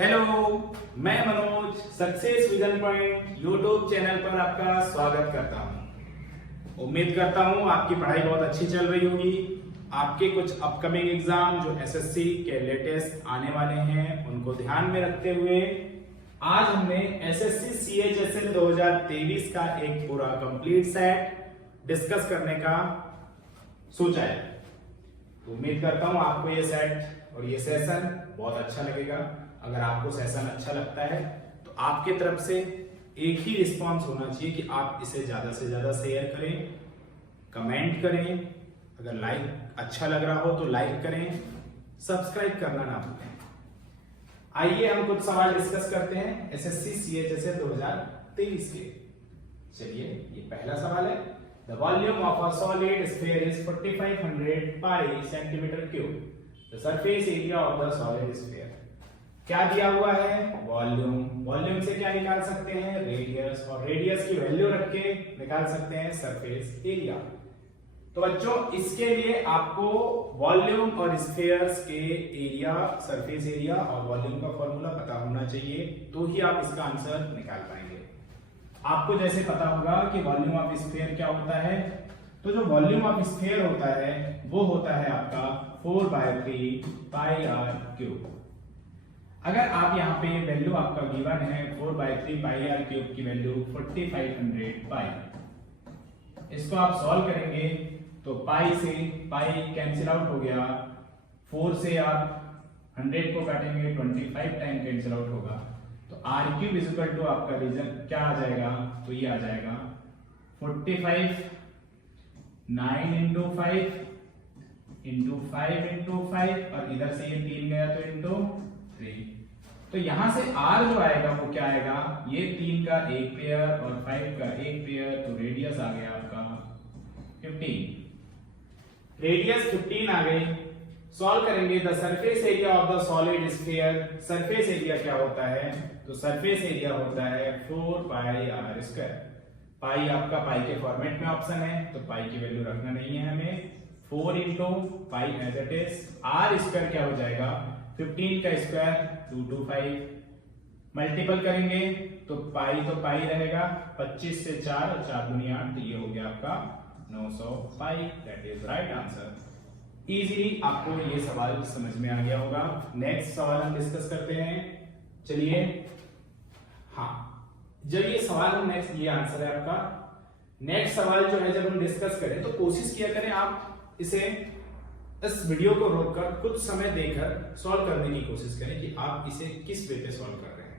Hello, मैं Manoj success vision point YouTube channel पर आपका स्वागत करता हूं। उम्मीद करता हूं आपकी पढ़ाई बहुत अच्छी चल रही होगी। आपके कुछ अपकमिंग एग्जाम जो एसएससी के लेटेस्ट आने वाले हैं उनको ध्यान में रखते हुए आज हमने एसएससी सीएचएसएल 2023 का एक पूरा कंप्लीट सेट डिस्कस करने का सोचा है। तो उम्मीद करता हूं आपको ये सेट और ये सेशन बहुत अच्छा लगेगा। अगर आपको सेशन अच्छा लगता है तो आपके तरफ से एक ही रिस्पांस होना चाहिए कि आप इसे ज्यादा से ज्यादा शेयर करें, कमेंट करें। अगर लाइक अच्छा लग रहा हो तो लाइक करें, सब्सक्राइब करना ना भूलें। आइए हम कुछ सवाल डिस्कस करते हैं एसएससी सीएचएसएल 2023 के। चलिए, ये पहला सवाल है। The volume of a solid sphere is 4500 pi centimetre cube. The surface area of the solid sphere. क्या दिया हुआ है? वॉल्यूम। वॉल्यूम से क्या निकाल सकते हैं? रेडियस, और रेडियस की वैल्यू रख के निकाल सकते हैं सरफेस एरिया। तो बच्चों, इसके लिए आपको वॉल्यूम और स्फीयर्स के एरिया, सरफेस एरिया और वॉल्यूम का फॉर्मूला पता होना चाहिए, तो ही आप इसका आंसर निकाल पाएंगे। आपको जैसे पता होगा कि वॉल्यूम ऑफ स्फीयर क्या होता है, तो जो वॉल्यूम ऑफ स्फीयर होता है वो होता है आपका 4/3 पाई आर क्यूब। अगर आप यहाँ पे वैल्यू आपका गिवन है 4/3 पाई आर क्यूब की वैल्यू 4500 पाई, इसको आप सॉल्व करेंगे तो पाई से पाई कैंसिल आउट हो गया, 4 से आप 100 को काटेंगे 25 टाइम कैंसिल आउट होगा, तो r cube is equal to आपका रीजन क्या आ जाएगा? तो ये आ जाएगा 45 9 इंटू 5 इंटू 5 इंटू 5, और इधर से ये 3 गया तो इंटू 3। तो यहां से r जो आएगा वो क्या आएगा? ये 3 का एक पेयर और 5 का एक पेयर, तो रेडियस आ गया आपका 15। रेडियस 15 आ गई। सॉल्व करेंगे the surface area of the solid sphere. Surface area क्या होता है? तो सरफेस एरिया होता है 4 पाई आर स्क्वायर। पाई आपका पाई के फॉर्मेट में ऑप्शन है, तो पाई की वैल्यू रखना नहीं है हमें। 4 into pi as it is. R square क्या हो जाएगा? 15 का स्क्वायर 225। मल्टीपल करेंगे तो पाई रहेगा, 25 से 4 और 4 दूनी 8, तो ये हो गया आपका 900 पाई। That is right answer. Easily आपको ये सवाल समझ में आ गया होगा। नेक्स्ट सवाल हम डिस्कस करते हैं। चलिए, हाँ, जब ये सवाल हम नेक्स्ट, ये आंसर है आपका। नेक्स्ट सवाल जो है जब हम डिस्कस करें तो कोशिश किया करें आप इसे, इस वीडियो को रोककर कुछ समय देकर सॉल्व करने की कोशिश करें कि आप इसे किस वे पे सॉल्व कर रहे हैं।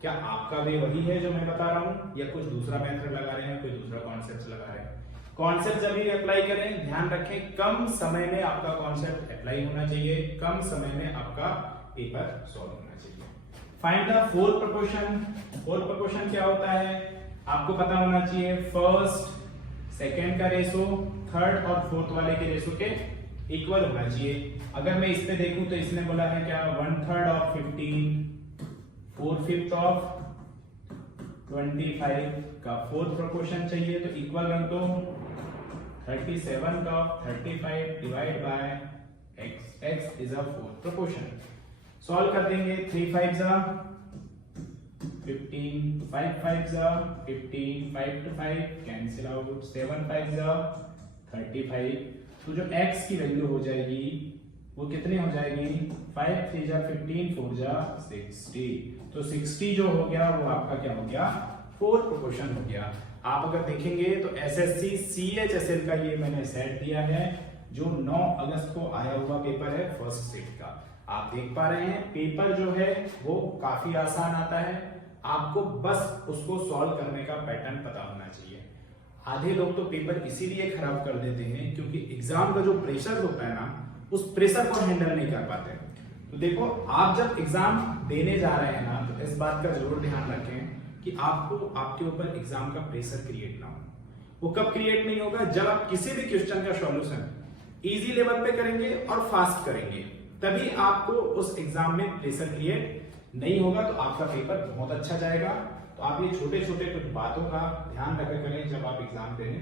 क्या आपका वे वही है जो मैं बता रहा हूं, या कुछ दूसरा मेथड लगा रहे हैं, कोई दूसरा कॉन्सेप्ट लगा रहे हैं? कॉन्सेप्ट जब भी अप्लाई करें ध्यान रखें कम समय में आपका कॉन्सेप्ट अप्लाई होना चाहिए, कम समय में आपका पेपर सॉल्व होना चाहिए। Find the fourth proportion. Fourth proportion क्या होता है आपको पता होना चाहिए। फर्स्ट सेकंड का रेशो थर्ड और फोर्थ वाले के रेशो के इक्वल होना चाहिए। अगर मैं इस पे देखूं तो इसने बोला है क्या? 1/3 ऑफ 15, 4/5 ऑफ 25 का फोर्थ प्रोपोर्शन चाहिए, तो इक्वल रख दो 37 का 35 divide by x। x is a fourth proportion. Solve कर देंगे। 3 5 जा 15, 5 5 जा 15, 5 to 5 कैंसिल आउट, 7 5 जा 35। तो जो x की वैल्यू हो जाएगी वो कितनी हो जाएगी? 5 3 जा 15, 4 जा 60। तो 60 जो हो गया वो आपका क्या हो गया? फोर्थ प्रोपोर्शन हो गया। आप अगर देखेंगे तो एसएससी सीएचएसएल का ये मैंने सेट दिया है जो 9 अगस्त को आया हुआ पेपर है, फर्स्ट सेट का। आप देख पा रहे हैं पेपर जो है वो काफी आसान आता है, आपको बस उसको सॉल्व करने का पैटर्न पता होना चाहिए। आधे लोग तो पेपर इसीलिए खराब कर देते हैं क्योंकि एग्जाम का जो प्रेशर होता है ना, उस प्रेशर को हैंडल नहीं कर पाते। तो देखो, आप जब एग्जाम देने जा रहे हैं ना, तो इस बात का जरूर ध्यान रखें कि आपको आपके ऊपर एग्जाम का प्रेशर क्रिएट ना हो। वो कब क्रिएट नहीं होगा? जब आप किसी भी क्वेश्चन का सॉल्यूशन इजी लेवल पे करेंगे और फास्ट करेंगे, तभी आपको उस एग्जाम में प्रेशर क्रिएट नहीं होगा, तो आपका पेपर बहुत अच्छा जाएगा। तो आप ये छोटे छोटे कुछ बातों का ध्यान रखा करें जब आप एग्जाम देने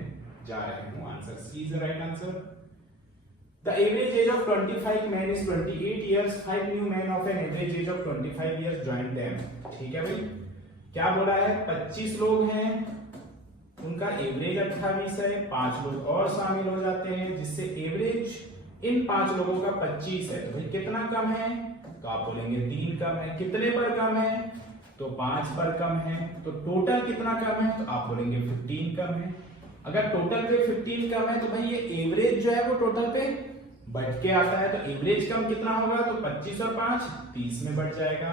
जा रहे हो। Answer C is the right answer. The average age of 25 men is 28 years. 5 new men of an average age of 25 years joined them. ठीक है भाई, क्या बोला है? 25 लोग हैं, उनका एवरेज 28 है, 5 लोग और शामिल हो जाते हैं, जिससे एवरेज इन 5 लोगों का 25 है। तो भाई कितना कम है? तो आप बोलेंगे 3 कम है। कितने पर कम है? तो 5 पर कम है। तो टोटल कितना कम है? तो आप बोलेंगे 15 कम है। अगर टोटल पे 15 कम है तो भाई ये एवरेज जो है वो टोटल पे बढ़ के आता है। तो एवरेज कम कितना होगा? तो 25 और 5 30 में बढ़ जाएगा।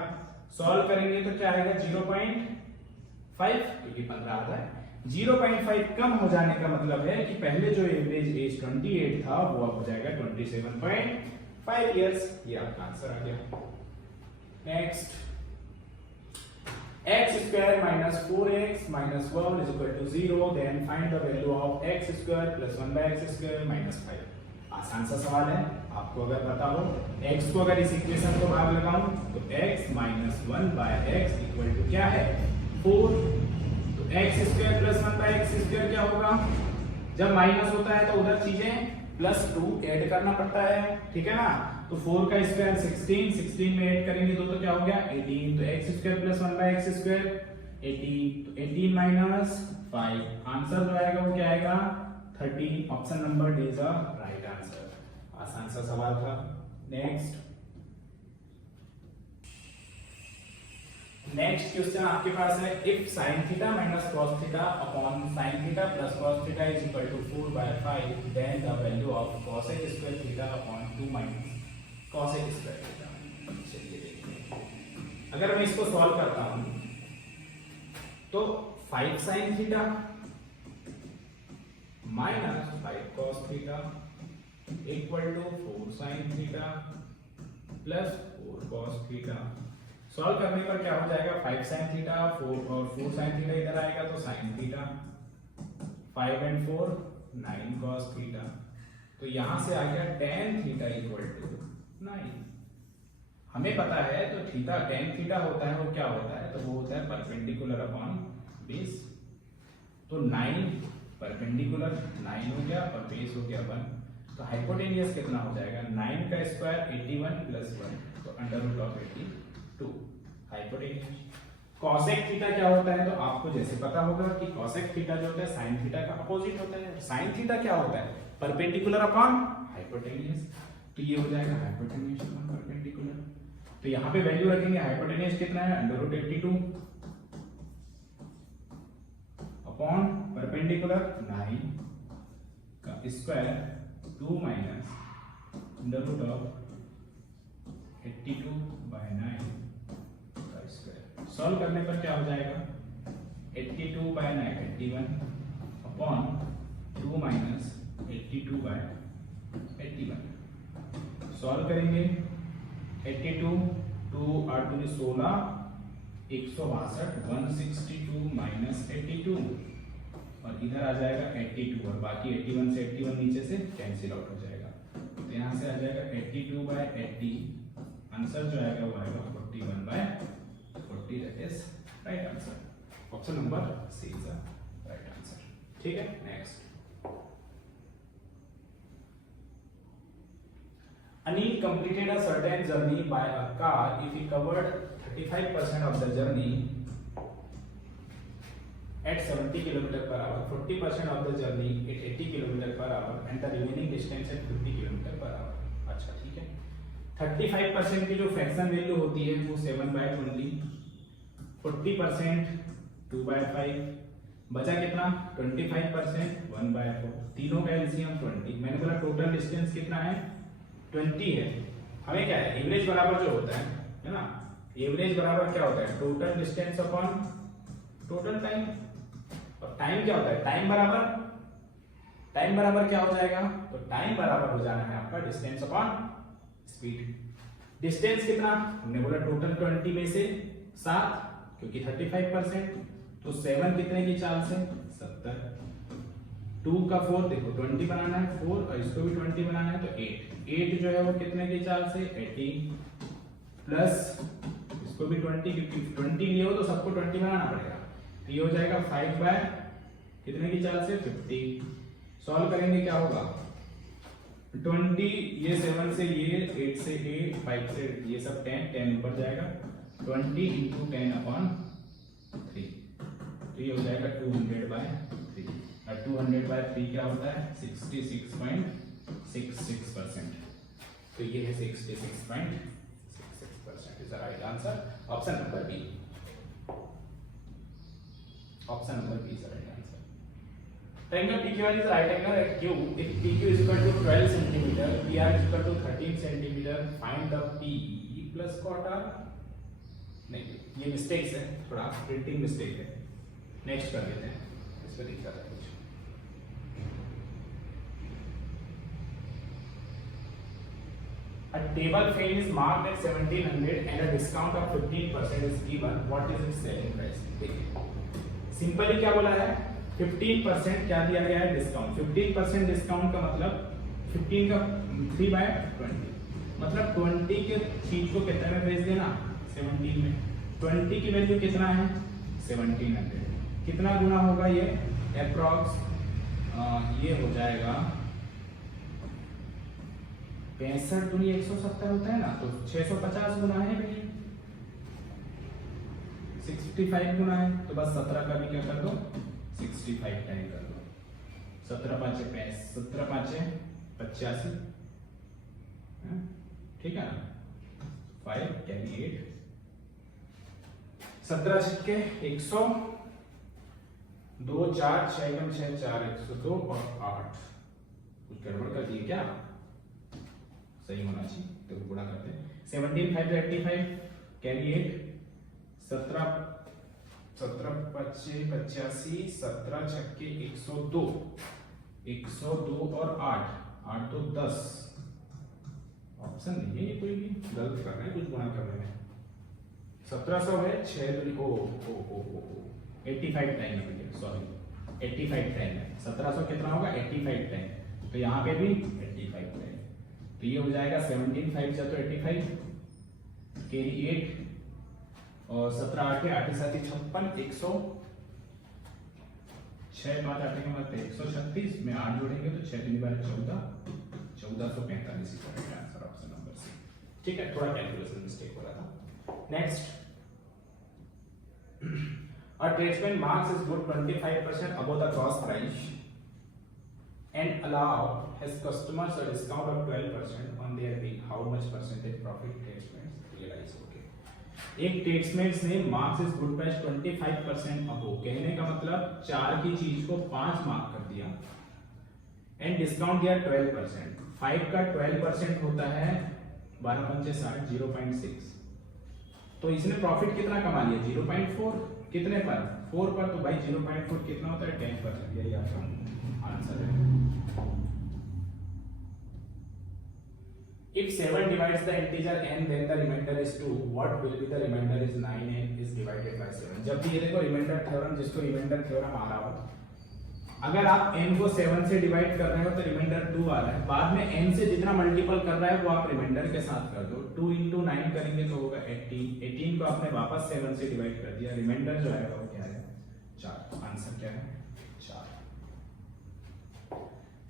सॉल्व करेंगे तो क्या आएगा? 0.5, क्योंकि 15 आता है। 0.5 कम हो जाने का मतलब है कि पहले जो एवरेज एज 28 था वो अब हो जाएगा 27.5 इयर्स। ये आपका आंसर आ गया। Next, x square minus 4x minus 1 is equal to 0, then find the value of x square plus 1 by x square minus 5। आसान सा सवाल है, आपको अगर पता हो x को अगर इस इक्वेशन को भाग लगाऊं तो x minus 1 by x equal to क्या है? 4। तो x square plus 1 by x square क्या होगा? जब माइनस होता है तो उधर चीजें प्लस 2 ऐड करना पड़ता है, ठीक है ना? तो 4 का स्क्वायर 16, 16 में ऐड करेंगे तो क्या हो गया? 18। तो x square plus 1 by x square 18। तो 18 माइनस 5, आंसर जो आएगा वो क्या आएगा? 13। Option number D is the right answer. आसान सा सवाल था। नेक्स्ट क्वेश्चन आपके पास है, if sin theta minus cos theta upon sin theta plus cos theta is equal to 4 by 5, then the value of cosec square theta upon 2 minus cosec square theta. चलिए देखते हैं, अगर मैं इसको सॉल्व करता हूं तो 5 sin theta minus 5 cos theta equal to 4 sin theta plus 4 cos theta. Solve करने पर क्या हो जाएगा? 5 sin थीटा 4 और 4 sin थीटा इधर आएगा तो sin theta, 5 and 4 9 cos theta. तो यहां से आ गया tan थीटा इक्वल टू 9। हमें पता है तो थीटा tan थीटा होता है वो क्या होता है? तो वो होता है परपेंडिकुलर अपॉन बेस। तो 9 परपेंडिकुलर 9 हो गया और बेस हो गया 1। तो हाइपोटेनियस कितना हो जाएगा? 9 का स्क्वायर 81 प्लस 1, तो under root of 82 hypotenuse. cosec theta क्या होता है? तो आपको जैसे पता होगा कि cosec थीटा जो होता है sin थीटा का अपोजिट होता है। sin थीटा क्या होता है? Perpendicular upon hypotenuse. तो ये हो जाएगा हाइपोटेनियस अपॉन परपेंडिकुलर। तो यहां पे वैल्यू रखेंगे, हाइपोटेनियस कितना है? अंडर रूट 82 अपॉन परपेंडिकुलर 9 का square 2 minus under root of 82 by 9 का स्क्वायर। सॉल्व करने पर क्या हो जाएगा? 82 by 9 81 upon 2 minus 82 by 81। Solve करेंगे 82, 2 8 दूनी 16, 162 162 माइनस 82 और इधर आ जाएगा 82 और बाकी 81 से 81 नीचे से कैंसिल आउट हो जाएगा। तो यहाँ से आ जाएगा 82 बाय 80, आंसर जो आएगा वो आएगा 41 by 40, that is right answer. Option number C is the right answer. ठीक है, next. Anil completed a certain journey by a car if he covered 35% of the journey at 70 km per hour, 40% of the journey at 80 km per hour and the remaining distance at 50 km per hour। अच्छा ठीक है, 35% की जो fraction value होती है वो 7/20, 40% 2/5, बचा कितना? 25% 1/4, तीनों का एलसीएम 20। मैंने बोला टोटल डिस्टेंस कितना है? 20 है। हमें क्या है? एवरेज बराबर जो होता है ना, एवरेज बराबर क्या होता है? Total distance upon total time. और टाइम क्या होता है? टाइम बराबर क्या हो जाएगा? तो टाइम बराबर हो जाना है आपका डिस्टेंस अपॉन स्पीड। डिस्टेंस कितना? हमने बोला टोटल 20 में से 7, क्योंकि 35%, तो 7 कितने की चाल से? 70। 2 का 4, देखो 20 बनाना है 4 और इसको भी 20 बनाना है तो 8 जो है वो कितने की चाल से? 80 प्लस इसको भी 20, क्योंकि 20 लिए हो तो सबको 20 बनाना पड़ेगा। तो ये हो जाएगा 5 बाय कितने की चाल से? 50। सॉल्व करेंगे क्या होगा? 20, ये 7 से ये, 8 से 8, 5 से ये सब 10, 10 ऊपर जाएगा, 20 इंटू 10/3, तो ये हो जाएगा 200/3, और 200/3 क्या होता है 66.66%, तो ये है 66.66% is the right answer, option number B, option number B is the right answer. Triangle PQR is a right angle at Q. If PQ is equal to 12 cm, PR is equal to 13 cm, find the PE plus cot R. नहीं, ये mistakes है, थोड़ा printing mistake है, next कर लेते हैं, इस पर दिक्कत है कुछ। A table fan is marked at 1700 and a discount of 15% is given. What is its selling price? देखिए, सिंपली क्या बोला है, 15% क्या दिया गया है डिस्काउंट, 15% डिस्काउंट का मतलब 15 का 3/20, मतलब 20 के चीज को कितने में बेच देना 17 में, 20 की वैल्यू कितना है 1700, कितना गुना होगा ये अप्रॉक्स, ये हो जाएगा 65 दूनी 170 होता है ना, तो 650 गुना है भैया, 65 गुना है, तो बस 17 का भी क्या कर दो 65 टाइम कर दो, 17 5 85, ठीक है ना, 5 कैरी 8, 17 छक्के 100, 2 4 6 6 4 102 और 8, कुछ गड़बड़ कर दिए क्या, सही होना चाहिए, तो गुणा करते हैं, 17 5 85 कैरी 8, 17 17 5 85, 17 छक्के 102, 102 और 8 तो 10, ऑप्शन नहीं है ये, कोई भी गलत कर रहे हैं कुछ गुणा करने में, 1700 है 6 ओ 85 टाइम है भैया, सॉरी 85 टाइम है, 1700 कितना होगा 85 टाइम, तो यहाँ पे भी 85 टाइम, तो ये हो जाएगा 17 5 तो 85 कैरी 8 और 17 8 8 7 56, 100 6 5 8 के बाद 136 में 8 जोड़ेंगे तो 6 3 12 14, 1445 correct answer option number C, ठीक है, थोड़ा कैलकुलेशन मिस्टेक हो रहा था। Next, a tradesman marks his good 25% above the cost price and allow his customers a discount of 12% on their bill. How much percentage profit tradesman realize? Okay, एक tradesman ने marks is good price 25% अबो, कहने का मतलब 4 की चीज को 5 mark कर दिया एंड डिस्काउंट दिया 12%, 5 का 12% होता है 12 पंचे 60, 0.6, तो इसने प्रॉफिट कितना कमा लिया 0.4, कितने पर 4 पर, तो भाई 0.4 कितना होता है 10%, यही आपका आंसर है। If 7 divides the integer n then the remainder is 2, what will be the remainder is 9n is divided by 7। जब भी ये देखो रिमाइंडर थ्योरम, जिसको रिमाइंडर थ्योरम आ रहा हो, अगर आप n को 7 से डिवाइड कर रहे हो तो रिमाइंडर 2 आ रहा है, बाद में n से जितना मल्टीपल कर रहा है वो आप रिमाइंडर के साथ कर दो, 2 into 9 करेंगे तो होगा 18, 18 को आपने वापस 7 से डिवाइड कर दिया, रिमाइंडर जो आएगा वो क्या है 4, आंसर क्या है 4।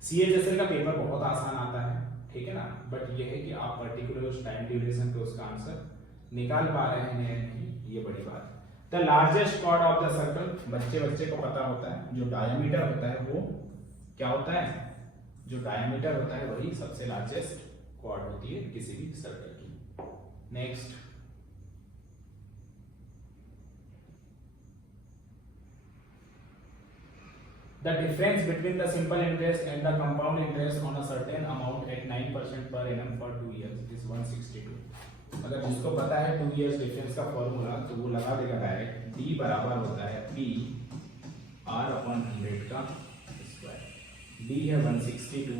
CHSL का पेपर बहुत आसान आता है, ठीक है ना, बट ये है कि आप पर्टिकुलर उस टाइम ड्यूरेशन पे उसका आंसर निकाल पा रहे हैं या नहीं, ये बड़ी बात है। The largest chord of the circle, बच्चे को पता होता है जो डायमीटर होता है वो क्या होता है, जो डायमीटर होता है वही सबसे लार्जेस्ट कॉर्ड होती है किसी भी सर्कल की। Next, the difference between the simple interest and the compound interest on a certain amount at 9% per annum for 2 years is 162। अगर जिसको पता है 2 years डिफरेंस का फॉर्मूला तो वो लगा देगा डायरेक्ट, d बराबर होता है p r/100 का स्क्वायर, d है 162,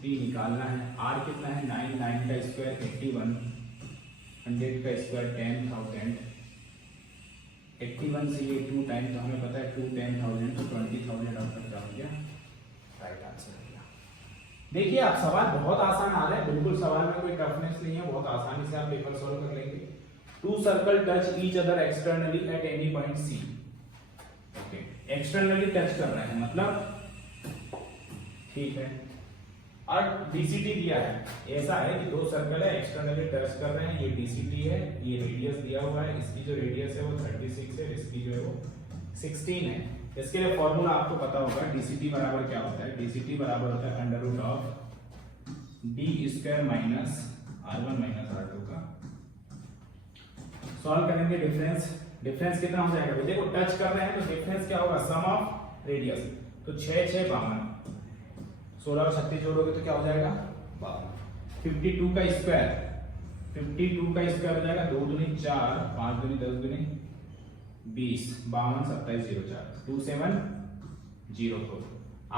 p निकालना है, r कितना है 9, 9 का स्क्वायर 81, 100 का स्क्वायर 10,000, 81 से ये 2 टाइम, तो हमें पता है 2 10,000 तो 20,000 आपका क्या हो गया, राइट आंसर हो गया। देखिए आप सवाल बहुत आसान आ रहा है, बिल्कुल सवाल में कोई टफनेस नहीं है, बहुत आसानी से आप पेपर सॉल्व कर लेंगे। 2 circle touch each other externally at any point C। Okay, externally touch कर रहे हैं मतलब ठीक है। और डीसीटी दिया है, ऐसा है कि दो सर्कल है एक्सटर्नली टच कर रहे हैं, ये डीसीटी है, ये रेडियस दिया हुआ है, इसकी जो रेडियस है वो 36 है, इसकी जो है वो 16 है। इसके लिए फॉर्मूला आपको पता होगा, डीसीटी बराबर क्या होता है, डीसीटी बराबर होता है under root of D square minus r1 minus r2 का। सॉल्व करेंगे डिफरेंस, डिफरेंस कितना हो जाएगा, देखो टच कर रहे हैं तो डिफरेंस क्या होगा, सम ऑफ रेडियस, तो 6 6 52, 16 और 36 जोड़ोगे तो क्या हो जाएगा 52। 52 का स्क्वायर, 52 का स्क्वायर हो जाएगा 2 दूनी 4, 5 दूनी 10 दूनी 20, 52 27 04, 2704।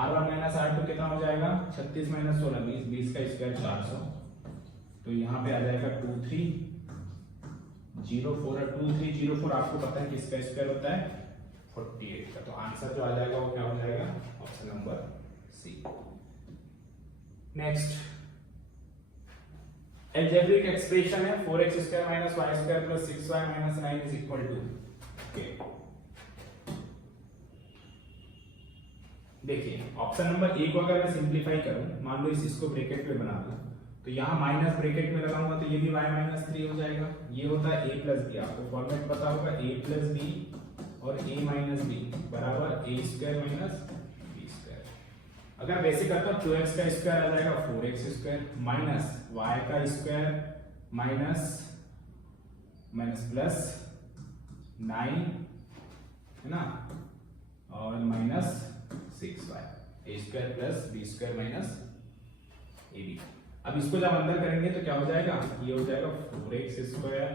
r1 माइनस r2 कितना हो जाएगा, 36 माइनस 16 20, 20 का स्क्वायर 400, तो यहाँ पे आ जाएगा 2304, और 2304 आपको पता है किसका स्क्वायर होता है 48 का, तो आंसर जो आ जाएगा वो क्या हो जाएगा, option number C. Next algebraic expression है 4x square minus y square plus 6y minus 9 is equal to, देखिए ऑप्शन नंबर ए को अगर मैं सिंप्लीफाई करूं, मान लो इसको ब्रैकेट में बना दूं, तो यहाँ माइनस ब्रैकेट में लगाऊंगा तो ये भी y माइनस 3 हो जाएगा, ये होता है a प्लस बी, आपको फॉर्मेट पता होगा a प्लस बी और a माइनस बी बराबर a square minus B square. अगर वैसे करता हूँ 2x का स्क्वायर आ जाएगा 4x स्क्वायर माइनस y का स्क्वायर माइनस माइनस प्लस 9 है ना, और minus 6y, a square plus b square minus ab। अब इसको जब अंदर करेंगे तो क्या हो जाएगा, ये हो जाएगा 4x square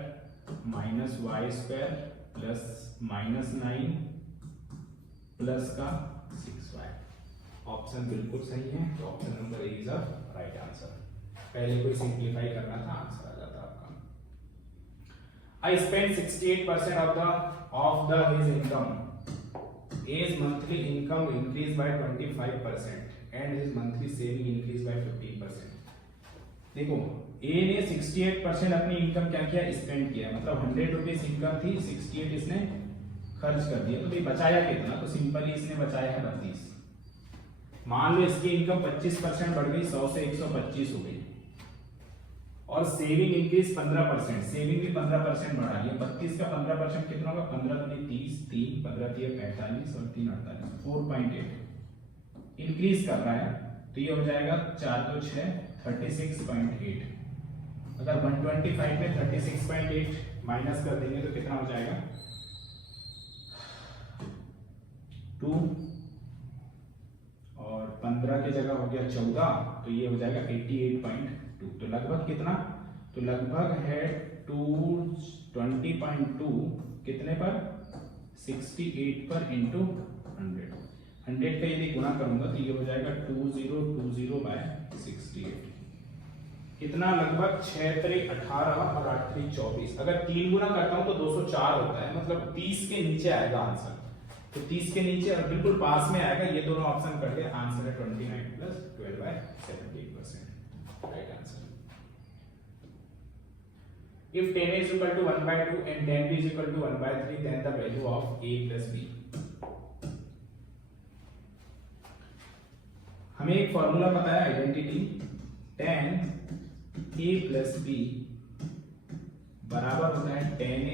minus y square plus minus 9 plus का 6y। ऑप्शन बिल्कुल सही है, तो option number A is the right answer. पहले कोई सिंप्लीफाई करना था, आंसर आ जाता आपका। I spend 68% of his income. His monthly income increased by 25% and his monthly saving increased by 15%. देखो ए ने 68% अपनी इनकम क्या किया, स्पेंड किया, मतलब 100 रुपीज इनकम थी, 68 इसने खर्च कर दिया, तो भाई बचाया कितना, तो सिंपली इसने बचाया है 32। मान लो इसकी इनकम 25% बढ़ गई, 100 से 125 हो गई, और सेविंग इंक्रीज 15%, सेविंग भी 15% बढ़ा लिया, 32 का 15% कितना होगा, 15 दूनी 30, 3 15 3 45 और 3 48, 4.8 इंक्रीज कर रहा है, तो ये हो जाएगा 4 2 6 36.8। अगर 125 में 36.8 माइनस कर देंगे तो कितना हो जाएगा 2, और 15 की जगह हो गया 14, तो ये हो जाएगा 88.2। तो लगभग कितना, तो लगभग है 220.2 कितने पर, 68 पर इंटू 100 का यदि गुना करूंगा तो ये हो जाएगा 2020 बाय 68, कितना लगभग 6 3 18 और 8 3 24। अगर 3 गुना करता हूं तो 204 होता है, मतलब 30 के नीचे आएगा आंसर, तो 30 के नीचे और बिल्कुल पास में आएगा, ये दोनों ऑप्शन कर दिया, आंसर है 29 plus 12 by 17%, right answer. If 10 is equal to 1 by 2 and 10 is equal to 1 by 3, then the value of a plus b. हमें एक फॉर्मूला पता है identity, tan a plus b बराबर होता है tan a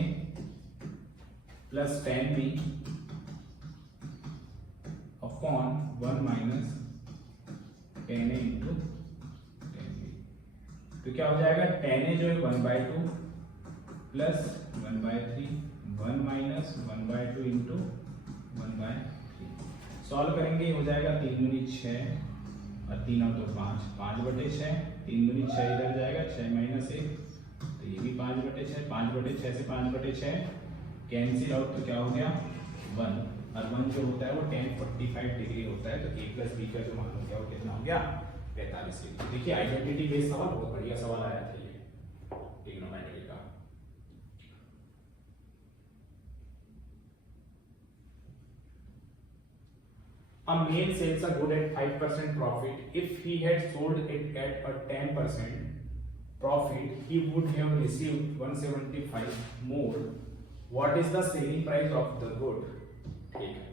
plus tan b upon 1 minus tan a into tan b। तो क्या हो जाएगा, tan a जो है 1 by 2 plus 1 by 3, 1 minus 1 by 2 into 1 by 3। Solve करेंगे, हो जाएगा 3 दूनी 6 और 3 और 2 5, 5/6, 3 दूनी 6 इधर जाएगा, 6 माइनस 1, तो ये भी 5/6, 5/6 से 5/6 कैंसिल आउट, तो क्या हो गया 1, और 1 जो होता है वो tan 45 डिग्री होता है, तो a प्लस b का जो मान हो गया वो कितना हो गया 45 डिग्री। देखिए आइडेंटिटी बेस्ड सवाल, बहुत बढ़िया सवाल आया था ये ट्रिग्नोमेट्री का। A man sells a good at 5% profit. If he had sold it at a 10% profit, he would have received 175 more. What is the selling price of the good? ठीक है।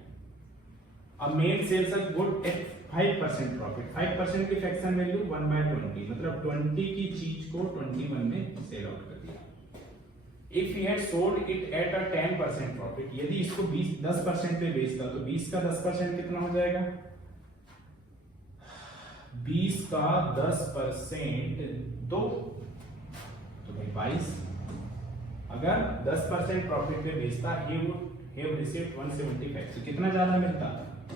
A man sells a good at 5% profit, 5% की fraction value 1/20, मतलब 20 की चीज को 21 में sell out कर दिया। If he had sold it at a 10% profit, यदि इसको 10% पे बेचता तो 20 का 10% कितना हो जाएगा? 20 का 10% 2, तो भाई 22। अगर 10% प्रॉफिट पे बेचता he would have received 175, तो कितना ज्यादा मिलता?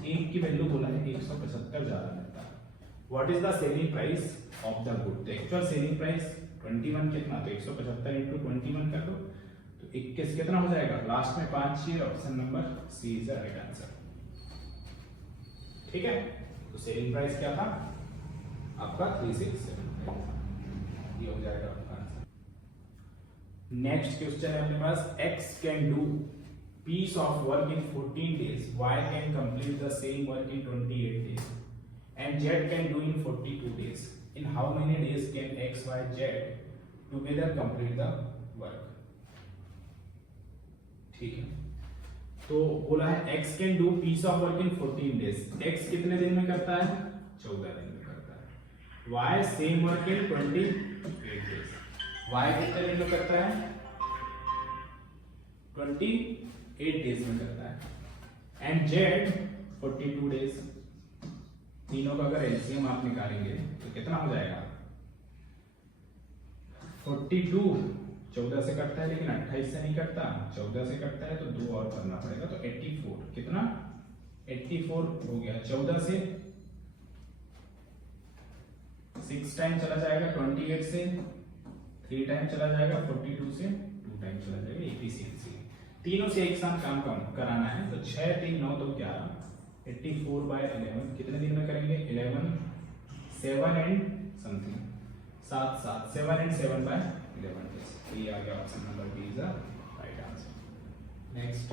एक की वैल्यू बोला है 175 ज्यादा मिलता। What is the selling price of the good? तो एक्चुअल सेलिंग प्राइस 21 कितना? तो 175 इंटू 21 कर दो तो 21 कितना हो जाएगा? लास्ट में 5 चाहिए, option number C is the right answer. ठीक है, तो सेलिंग प्राइस क्या था आपका? 3675, ये हो जाएगा आपका आंसर। नेक्स्ट क्वेश्चन है अपने पास, x can do piece of work in 14 days, y can complete the same work in 28 days, and z can do in 42 days. In how many days can x, y, z together complete the work? ठीक है, तो बोला है x can do piece of work in 14 days. x कितने दिन में करता है? 14 दिन में करता है। y same work in 28 days. y कितने दिन में करता है? 28 डेज में करता है। And Z 42 days. तीनों का अगर एलसीएम आप निकालेंगे तो कितना हो जाएगा? 42 14 से कटता है लेकिन 28 से नहीं कटता, 14 से कटता है तो 2 और करना पड़ेगा, तो 84 कितना? 84 हो गया। 14 से 6 टाइम चला जाएगा, 28 से 3 टाइम चला जाएगा, 42 से 2 टाइम चला जाएगा। एफिशिएंसी तीनों से एक साथ काम कराना है, तो 6 3 9 तो 11, 84/11 कितने दिन में करेंगे? 11 7 एंड समथिंग 7 7 7 एंड 7/11 डेज। तो ये आ गया option number B is the right answer. Next,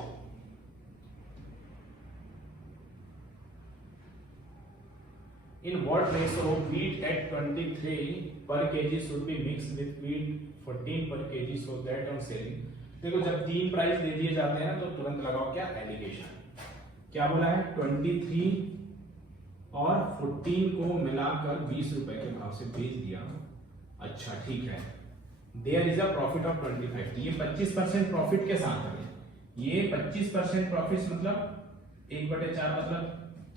in what ratio wheat at 23 per kg should be mixed with wheat 14 per kg so that on selling? देखो जब 3 प्राइस दे दिए जाते हैं तो तुरंत लगाओ क्या? एलिगेशन। क्या बोला है? 23 और 14 को मिलाकर 20 रुपए के भाव से बेच दिया। अच्छा ठीक है, there is a profit of 25, तो ये 25% प्रॉफिट के साथ है। ये 25% प्रॉफिट मतलब 1/4 मतलब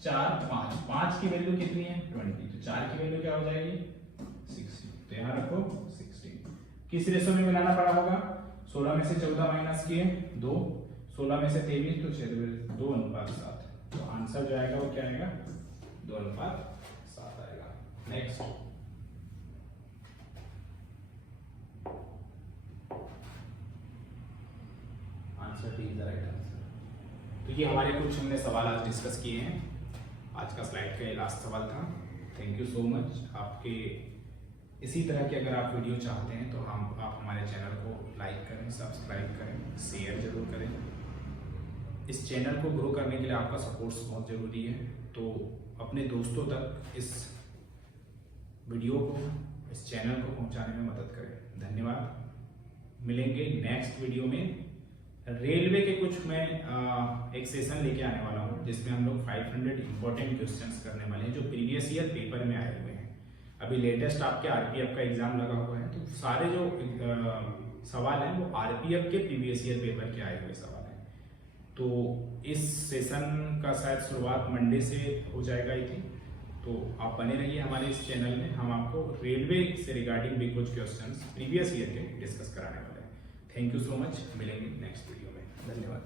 4 5 5 की वैल्यू कितनी है? 20, तो 4 की वैल्यू क्या हो जाएगी? 60, तो यहाँ रखो 60। किस रेशो में मिलाना पड़ा होगा? 16 में से 14 माइनस किए 2, 16 में से 23 तो 2:7, तो आंसर जो आएगा वो क्या आएगा? 2:7 आएगा। Next, answer D is the right answer. तो ये हमारे कुछ हमने सवाल आज डिस्कस किए हैं। आज का स्लाइड का ये लास्ट सवाल था। Thank you so much. आपके इसी तरह के अगर आप वीडियो चाहते हैं तो आप हमारे चैनल को लाइक करें, सब्सक्राइब करें, शेयर जरूर करें। इस चैनल को ग्रो करने के लिए आपका सपोर्ट बहुत ज़रूरी है, तो अपने दोस्तों तक इस वीडियो को, इस चैनल को पहुंचाने में मदद करें। धन्यवाद। मिलेंगे नेक्स्ट वीडियो में। रेलवे के कुछ मैं एक सेशन लेके आने वाला हूँ जिसमें हम लोग 500 इंपॉर्टेंट क्वेश्चंस करने वाले हैं जो प्रीवियस ईयर पेपर में आए हुए हैं। अभी लेटेस्ट आपके आरपीएफ का एग्जाम लगा हुआ है, तो सारे जो सवाल हैं वो आरपीएफ के प्रीवियस ईयर पेपर के आए हुए सवाल हैं। तो इस सेशन का शायद शुरुआत मंडे से हो जाएगा आई थिंक, तो आप बने रहिए हमारे इस चैनल में। हम आपको रेलवे से रिगार्डिंग भी कुछ क्वेश्चंस प्रीवियस ईयर के डिस्कस कराने वाले हैं। Thank you so much. मिलेंगे नेक्स्ट वीडियो में। धन्यवाद।